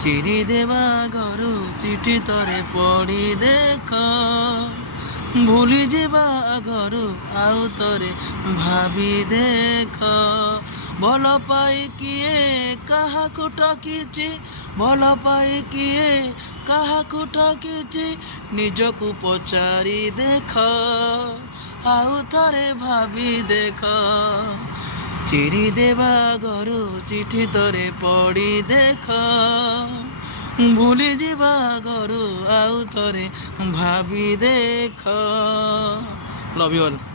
ଚିରି ଦେବା ଘରୁ ଚିଠି ଥରେ ପଢ଼ି ଦେଖ, ଭୁଲିଯିବା ଘରୁ ଆଉ ଥରେ ଭାବି ଦେଖ। ଭଲ ପାଇ କିଏ କାହାକୁ ଠକିଛି, ଭଲ ପାଇ କିଏ କାହାକୁ ଠକିଛି, ନିଜକୁ ପଚାରି ଦେଖ, ଆଉ ଥରେ ଭାବି ଦେଖ। ଚିରି ଦେବା ଘରୁ ଚିଠି ଥରେ ପଢ଼ି ଦେଖ, ଭୁଲିଯିବା ଘରୁ ଆଉ ଥରେ ଭାବି ଦେଖ। Love you all.